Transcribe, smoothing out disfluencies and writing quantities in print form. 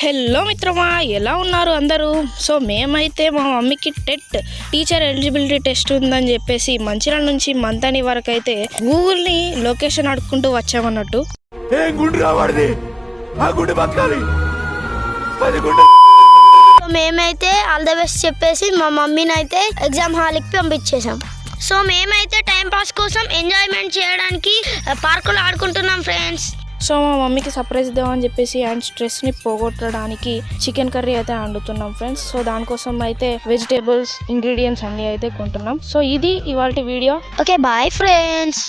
Hello మిత్రమా, ఎలా ఉన్నారు అందరూ? సో మేమైతే మా మమ్మీకి టీచర్ ఎలిజిబిలిటీ టెస్ట్ ఉందని చెప్పేసి మంచిర్యాల నుంచి మంతని వరకు అయితే గూగుల్ని లొకేషన్ అడుక్కుంటూ వచ్చామన్నట్టు. మేమైతే ఆల్ ద బెస్ట్ చెప్పేసి మా మమ్మీని అయితే ఎగ్జామ్ హాల్కి పంపించేసాం. సో మేమైతే టైం పాస్ కోసం ఎంజాయ్మెంట్ చేయడానికి పార్కులో ఆడుకుంటున్నాం ఫ్రెండ్స్. సో మా మమ్మీకి సర్ప్రైజ్ ఇద్దామని చెప్పేసి అండ్ స్ట్రెస్ని పోగొట్టడానికి చికెన్ కర్రీ అయితే వండుతున్నాం ఫ్రెండ్స్. సో దానికోసం అయితే వెజిటేబుల్స్ ఇంగ్రీడియంట్స్ అన్నీ అయితే కొంటున్నాం. సో ఇది ఇవాళ వీడియో. Okay bye friends.